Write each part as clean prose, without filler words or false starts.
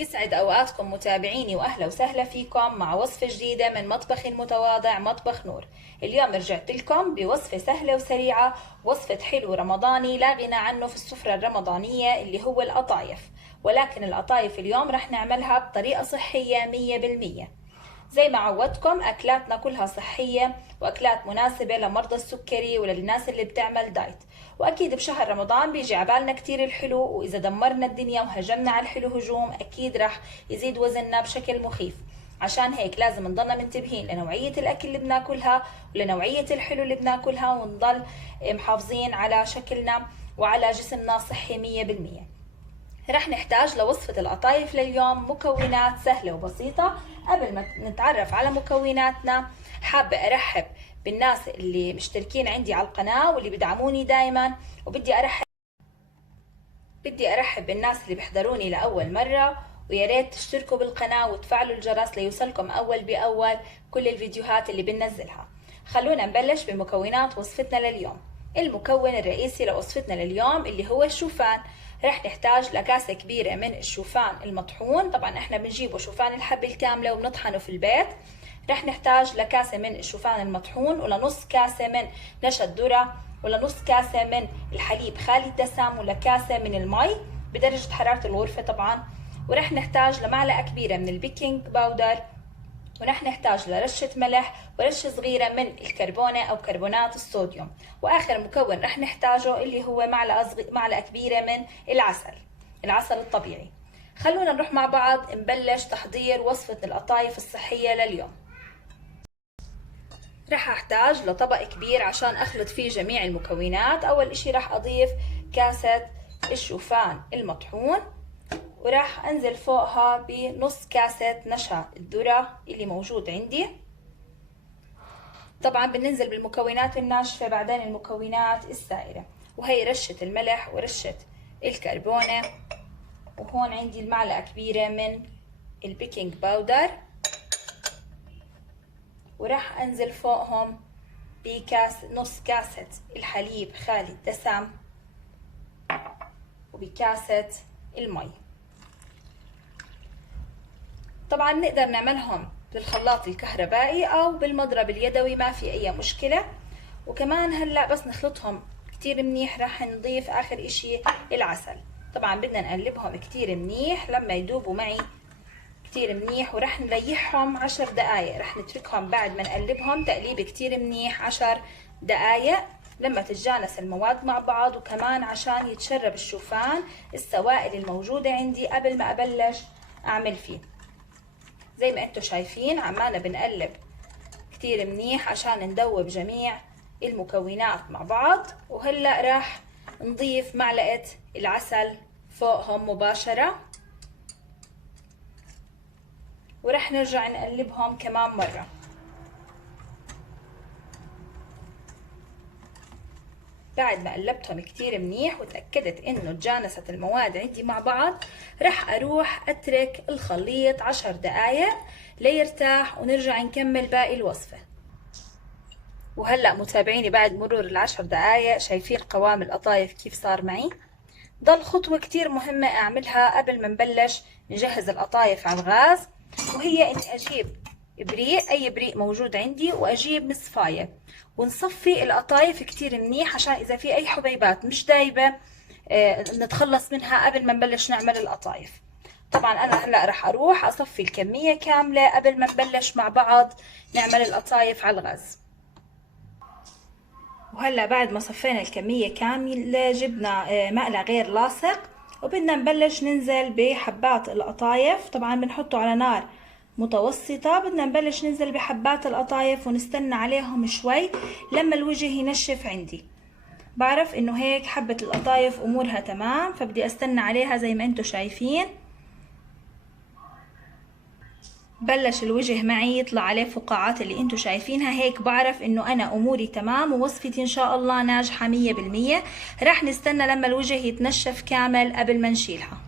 يسعد أوقاتكم متابعيني وأهلا وسهلا فيكم مع وصفة جديدة من مطبخي المتواضع مطبخ نور. اليوم رجعت لكم بوصفة سهلة وسريعة، وصفة حلو رمضاني لا غنى عنه في السفرة الرمضانية اللي هو القطايف. ولكن القطايف اليوم رح نعملها بطريقة صحية 100%. زي ما عودتكم أكلاتنا كلها صحية وأكلات مناسبة لمرضى السكري وللناس اللي بتعمل دايت. وأكيد بشهر رمضان بيجي عبالنا كتير الحلو، وإذا دمرنا الدنيا وهجمنا على الحلو هجوم أكيد رح يزيد وزننا بشكل مخيف. عشان هيك لازم نضلنا منتبهين لنوعية الأكل اللي بناكلها ولنوعية الحلو اللي بناكلها، ونضل محافظين على شكلنا وعلى جسمنا صحي 100%. رح نحتاج لوصفة القطايف لليوم مكونات سهلة وبسيطة. قبل ما نتعرف على مكوناتنا حابة أرحب بالناس اللي مشتركين عندي على القناة واللي بدعموني دايما، وبدي أرحب بالناس اللي بيحضروني لأول مرة، ويا ريت تشتركوا بالقناة وتفعلوا الجرس ليوصلكم أول بأول كل الفيديوهات اللي بننزلها. خلونا نبلش بمكونات وصفتنا لليوم. المكون الرئيسي لوصفتنا لليوم اللي هو الشوفان. رح نحتاج لكاسة كبيرة من الشوفان المطحون، طبعا احنا بنجيبه شوفان الحبة الكاملة وبنطحنه في البيت. رح نحتاج لكاسة من الشوفان المطحون، ولنص كاسة من نشا الذرة، ولنص كاسة من الحليب خالي الدسم، ولكاسة من المي بدرجة حرارة الغرفة طبعا. ورح نحتاج لمعلقة كبيرة من البيكنج باودر، ورح نحتاج لرشة ملح ورشة صغيرة من الكربونة أو كربونات الصوديوم. وآخر مكون رح نحتاجه اللي هو معلقة كبيرة من العسل الطبيعي. خلونا نروح مع بعض نبلش تحضير وصفة القطايف الصحية لليوم. رح أحتاج لطبق كبير عشان أخلط فيه جميع المكونات. أول إشي رح أضيف كاسة الشوفان المطحون، وراح انزل فوقها بنص كاسة نشا الذرة اللي موجود عندي. طبعا بننزل بالمكونات الناشفة بعدين المكونات السائلة، وهي رشة الملح ورشة الكربونة، وهون عندي المعلقة كبيرة من البيكنج باودر، وراح انزل فوقهم نص كاسة الحليب خالي الدسم، وبكاسة المي. طبعا نقدر نعملهم بالخلاط الكهربائي او بالمضرب اليدوي، ما في اي مشكلة. وكمان هلا بس نخلطهم كتير منيح رح نضيف اخر اشي العسل. طبعا بدنا نقلبهم كتير منيح لما يذوبوا معي كتير منيح، ورح نريحهم 10 دقايق. رح نتركهم بعد ما نقلبهم تقليب كتير منيح 10 دقايق لما تتجانس المواد مع بعض، وكمان عشان يتشرب الشوفان السوائل الموجودة عندي قبل ما ابلش اعمل فيه. زي ما انتم شايفين عمالنا بنقلب كتير منيح عشان ندوب جميع المكونات مع بعض. وهلأ راح نضيف معلقة العسل فوقهم مباشرة، ورح نرجع نقلبهم كمان مرة. بعد ما قلبتهم كتير منيح وتأكدت انه تجانست المواد عندي مع بعض، رح اروح اترك الخليط 10 دقايق ليرتاح، ونرجع نكمل باقي الوصفة. وهلأ متابعيني بعد مرور ال10 دقايق شايفين قوام القطايف كيف صار معي. ضل خطوة كتير مهمة اعملها قبل ما نبلش نجهز القطايف على الغاز، وهي اني اجيب ابريق، اي ابريق موجود عندي، واجيب مصفاية ونصفي القطايف كتير منيح عشان اذا في اي حبيبات مش دايبة نتخلص منها قبل ما نبلش نعمل القطايف. طبعا انا هلا رح اروح اصفي الكمية كاملة قبل ما نبلش مع بعض نعمل القطايف على الغاز. وهلا بعد ما صفينا الكمية كاملة جبنا مقلى غير لاصق، وبدنا نبلش ننزل بحبات القطايف. طبعا بنحطه على نار متوسطة. بدنا نبلش ننزل بحبات القطايف ونستنى عليهم شوي لما الوجه ينشف عندي. بعرف انه هيك حبة القطايف امورها تمام، فبدي استنى عليها. زي ما انتم شايفين بلش الوجه معي يطلع عليه فقاعات اللي انتم شايفينها، هيك بعرف انه انا اموري تمام ووصفتي ان شاء الله ناجحة 100%. رح نستنى لما الوجه يتنشف كامل قبل ما نشيلها.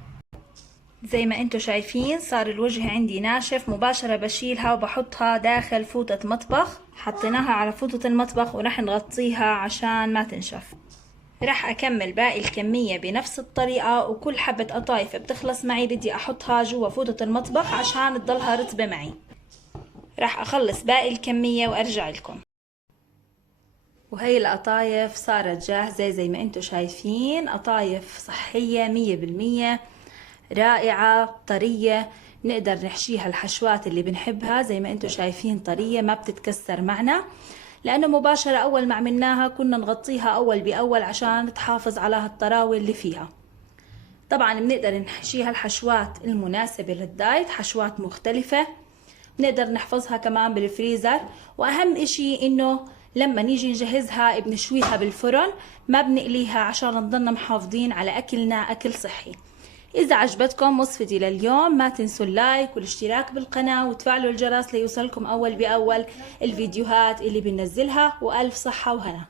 زي ما انتم شايفين صار الوجه عندي ناشف. مباشرة بشيلها وبحطها داخل فوطة مطبخ. حطيناها على فوطة المطبخ ورح نغطيها عشان ما تنشف. راح أكمل باقي الكمية بنفس الطريقة، وكل حبة قطايف بتخلص معي بدي أحطها جوا فوطة المطبخ عشان تضلها رطبة معي. راح أخلص باقي الكمية وأرجع لكم. وهي القطايف صارت جاهزة زي ما انتو شايفين، قطايف صحية 100%، رائعة طرية، نقدر نحشيها الحشوات اللي بنحبها زي ما انتو شايفين، طرية ما بتتكسر معنا، لأنه مباشرة أول ما عملناها كنا نغطيها أول بأول عشان تحافظ على هالطراوة اللي فيها. طبعا بنقدر نحشيها الحشوات المناسبة للدايت، حشوات مختلفة، بنقدر نحفظها كمان بالفريزر، وأهم إشي إنه لما نيجي نجهزها بنشويها بالفرن، ما بنقليها عشان نضلنا محافظين على أكلنا أكل صحي. إذا عجبتكم وصفتي لليوم ما تنسوا اللايك والاشتراك بالقناة وتفعلوا الجرس ليوصلكم أول بأول الفيديوهات اللي بننزلها، وألف صحة وهنا.